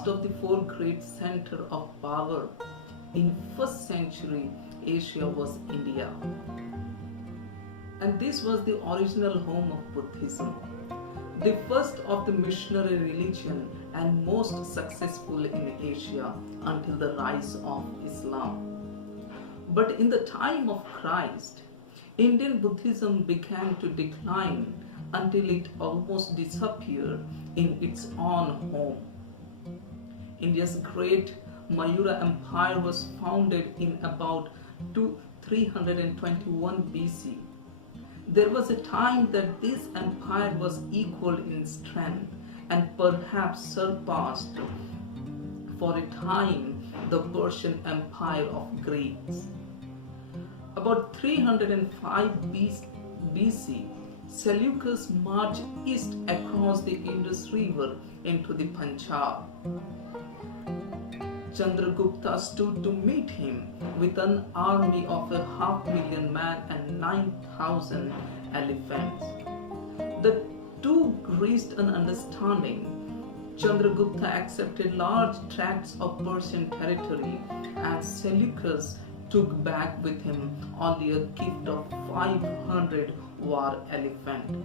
last of the four great centers of power in first century Asia was India. And this was the original home of Buddhism, the first of the missionary religion and most successful in Asia until the rise of Islam. But in the time of Christ, Indian Buddhism began to decline until it almost disappeared in its own home. India's great Mayura Empire was founded in about 321 BC. There was a time that this empire was equal in strength and perhaps surpassed for a time the Persian Empire of Greeks. About 305 BC, Seleucus marched east across the Indus River into the Punjab. Chandragupta stood to meet him with an army of 500,000 men and 9,000 elephants. The two reached an understanding. Chandragupta accepted large tracts of Persian territory and Seleucus took back with him only a gift of 500 war elephants.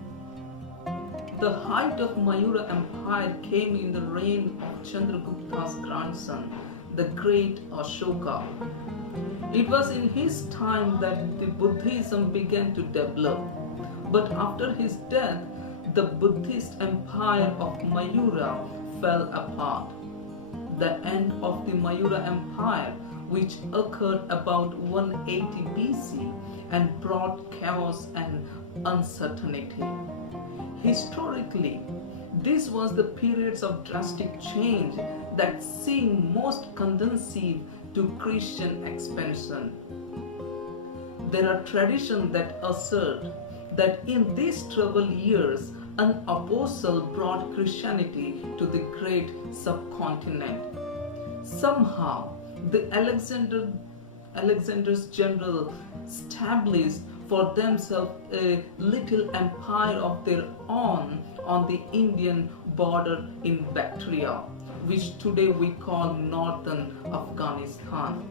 The height of Mayura Empire came in the reign of Chandragupta's grandson, the great Ashoka. It was in his time that the Buddhism began to develop. But after his death, the Buddhist empire of Mayura fell apart. The end of the Mayura Empire, which occurred about 180 BC and brought chaos and uncertainty. Historically, this was the periods of drastic change that seem most conducive to Christian expansion. There are traditions that assert that in these troubled years, an apostle brought Christianity to the great subcontinent. Somehow, the Alexander's general established for themselves a little empire of their own on the Indian border in Bactria, which today we call northern Afghanistan.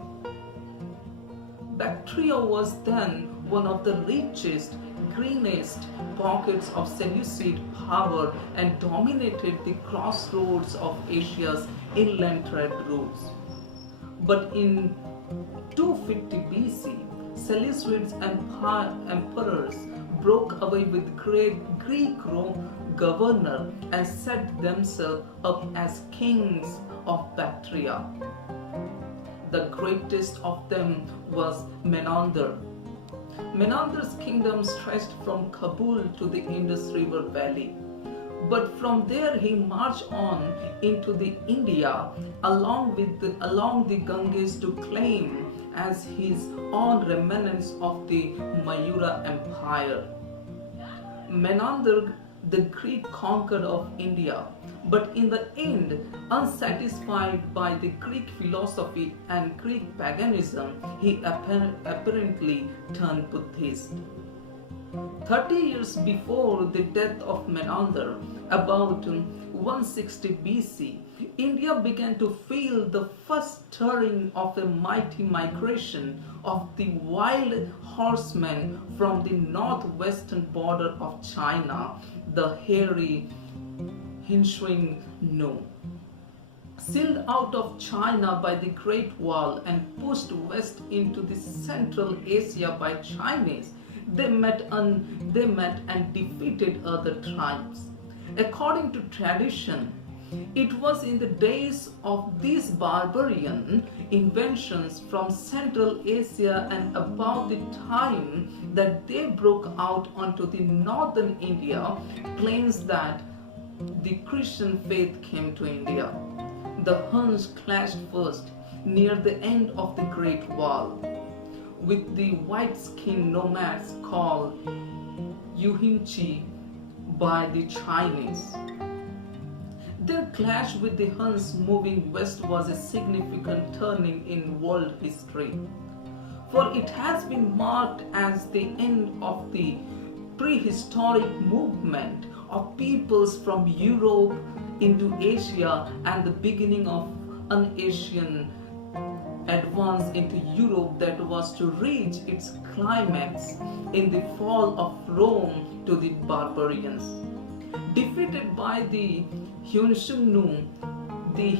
Bactria was then one of the richest, greenest pockets of Seleucid power and dominated the crossroads of Asia's inland trade routes. But in 250 BC, Seleucid emperors broke away with great Greek governor and set themselves up as kings of Bactria. The greatest of them was Menander. Menander's kingdom stretched from Kabul to the Indus River Valley. But from there he marched on into the India along the Ganges to claim as his own remnants of the Mayura Empire. Menander the Greek conquered of India, but in the end, unsatisfied by the Greek philosophy and Greek paganism, he apparently turned Buddhist. 30 years before the death of Menander, about 160 BC, India began to feel the first stirring of a mighty migration of the wild horsemen from the northwestern border of China, the hairy Hinshui. Sealed out of China by the Great Wall and pushed west into the Central Asia by Chinese, they met and defeated other tribes. According to tradition, it was in the days of these barbarian inventions from Central Asia and about the time that they broke out onto the northern India plains that the Christian faith came to India. The Huns clashed first near the end of the Great Wall with the white-skinned nomads called Yuhinchi by the Chinese. Their clash with the Huns moving west was a significant turning in world history, for it has been marked as the end of the prehistoric movement of peoples from Europe into Asia and the beginning of an Asian advance into Europe that was to reach its climax in the fall of Rome to the barbarians. Defeated by the Hyunsungnu, the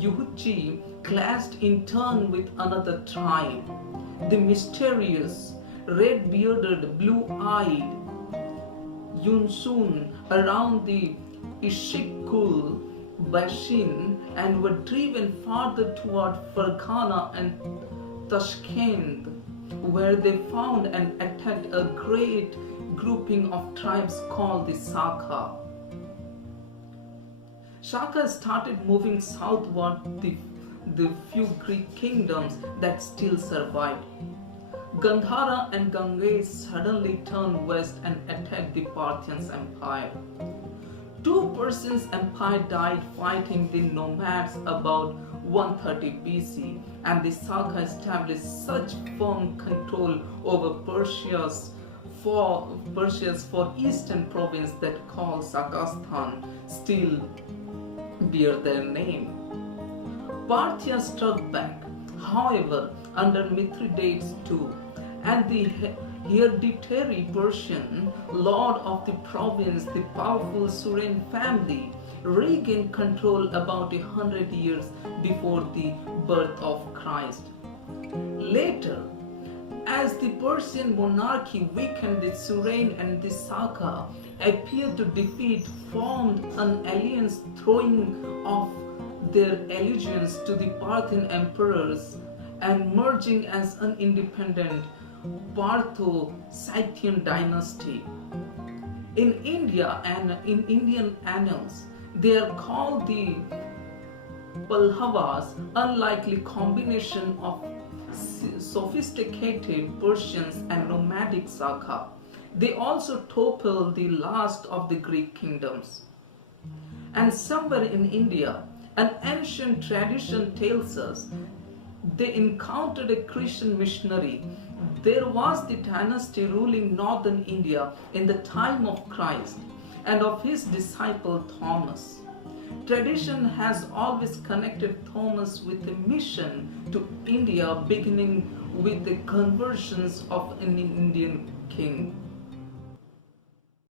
Yuhuchi clashed in turn with another tribe, the mysterious, red-bearded, blue-eyed Yunsun around the Ishikul Basin and were driven farther toward Farghana and Tashkent, where they found and attacked a great grouping of tribes called the Sakha. Shaka started moving southward the few Greek kingdoms that still survived. Gandhara and Ganges suddenly turned west and attacked the Parthian Empire. Two Persian empires died fighting the nomads about 130 BC, and the Sakha established such firm control over Persia's for eastern province that called Sakastan still bear their name. Parthia struck back, however, under Mithridates II, and the hereditary Persian lord of the province, the powerful Suren family, regained control about 100 years before the birth of Christ. Later, as the Persian monarchy weakened, the Suren and the Sakha appeared to defeat, formed an alliance throwing off their allegiance to the Parthian emperors and merging as an independent Partho-Scythian dynasty. In India and in Indian annals, they are called the Pallavas, unlikely combination of sophisticated Persians and nomadic Sakha. They also toppled the last of the Greek kingdoms. And somewhere in India, an ancient tradition tells us they encountered a Christian missionary. There was the dynasty ruling northern India in the time of Christ and of his disciple Thomas. Tradition has always connected Thomas with a mission to India, beginning with the conversions of an Indian king.